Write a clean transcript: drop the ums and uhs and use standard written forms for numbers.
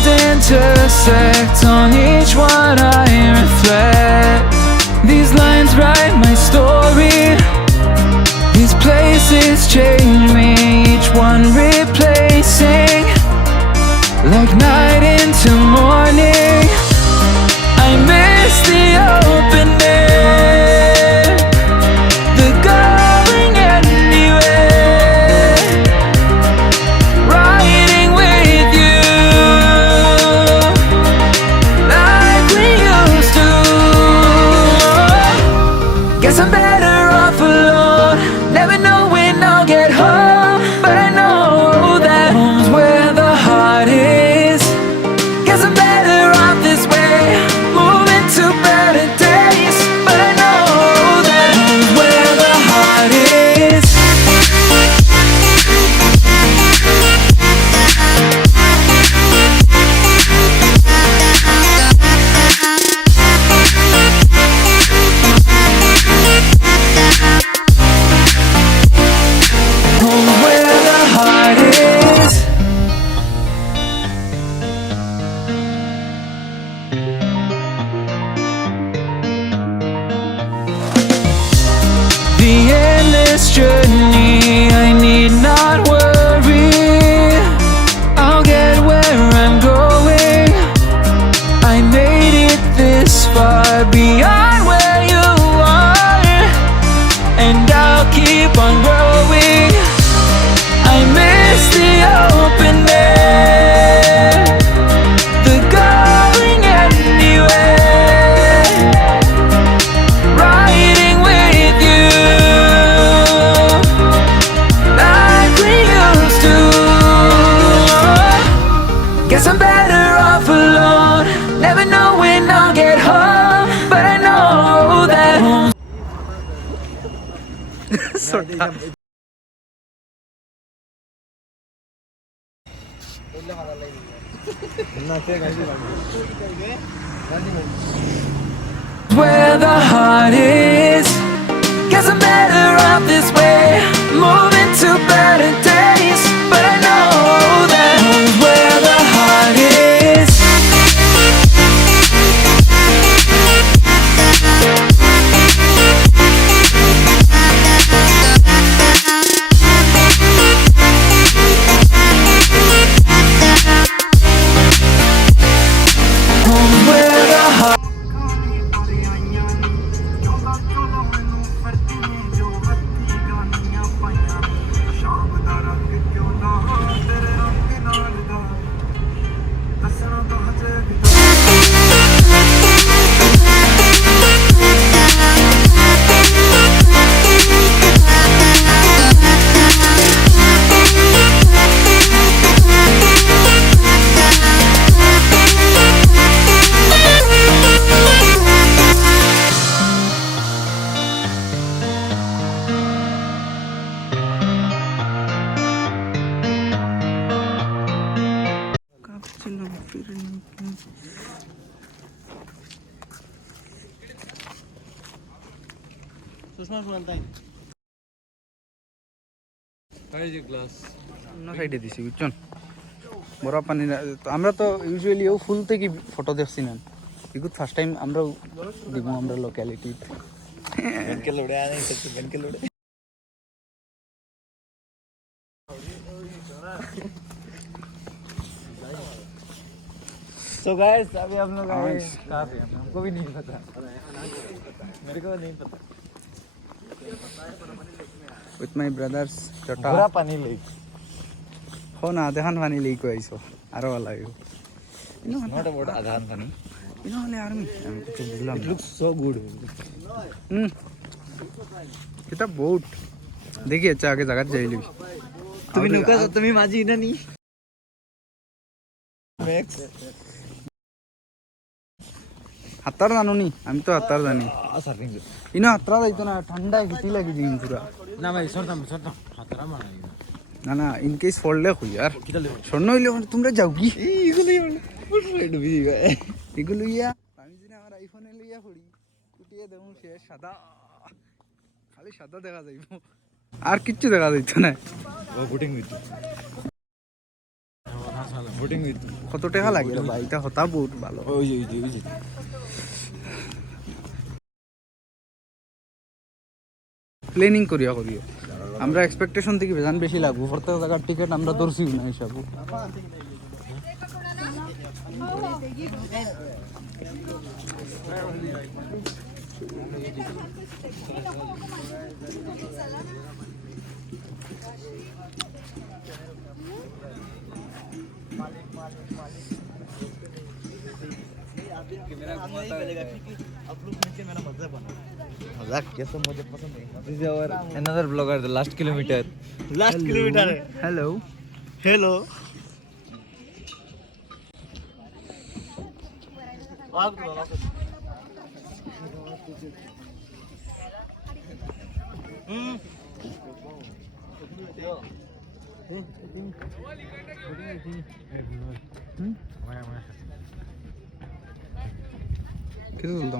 worlds intersect, on each one I reflect. These lines write my story, these places change me, each one replacing, like night into morning. I miss the open air, the going anywhere, riding with you like we used to. Guess I'm better off alone, never know when I'll get home, but I know that home's where the heart is. Guess I'm better off this way, moving to better days, but I know that home's where the heart is. Home's where the heart is. The endless journey, I need not worry, I'll get where I'm going. I made it this far, beyond where you are, and I'll keep on growing. I miss the open air, the going anywhere, riding with you like we used to. Guess I'm better off alone, never know when I'll get home, but I know that home. Where the heart is. Guess I'm better off this way, moving to better days, but I know that home's where the heart is. Home's where the heart. সাইডে দিছি বুঝছেন বড় পানি আমরা তো usually ও ফুল থেকে photo দেখছি না বিকজ ফার্স্ট টাইম আমরা দিব আমরা লোকালিটি বেনকে লোড়ে আ नहीं सकते बेन के लोड़े सो गाइस अभी हम लोग आए कहां पे हमको भी नहीं पता मेरे को नहीं पता with my brothers chahta पूरा पानी लेक हो ना आधान पानी लेक को आइसो आरो वाला यो not about आधान पानी you know army कुछ बुझला it looks so good এটা बोट देखिए अच्छा आगे जगह जाइली তুমি নৌকা তুমি মাঝি না নি मैक्स হাতার জানো নি আমি তো হাতার জানি ইনো হাতরা যাইতো না ঠান্ডা গিতি লাগি দিন পুরা না ভাই সরতাম হাতরা মারা না না ইন কেস ফললে কই यार স্বর্ণ হইলে তোমরা যাও কি এগুলো ডুবি গয় এগুলো ইয়া আমি যদি আমার আইফোনে লইয়া পড়ি কুটিয়ে দেবো সে সাদা খালি সাদা দেখা যাইবো আর কিচ্ছু দেখা যাইতো না ও গুটিং হইতো কত টাকা লাগে রে ভাই? এটা হতা বহুত ভালো। প্ল্যানিং করিয়া করিও, আমরা এক্সপেকটেশন থেকে বেজান বেশি লাগবো। প্রত্যেক জায়গার টিকিট আমরা ধরছি না হিসাব। मजाक कैसे मुझे पसंद नहीं। This is our another vlogger, the last kilometer. Last kilometer है। Hello Hello. किती बोलतो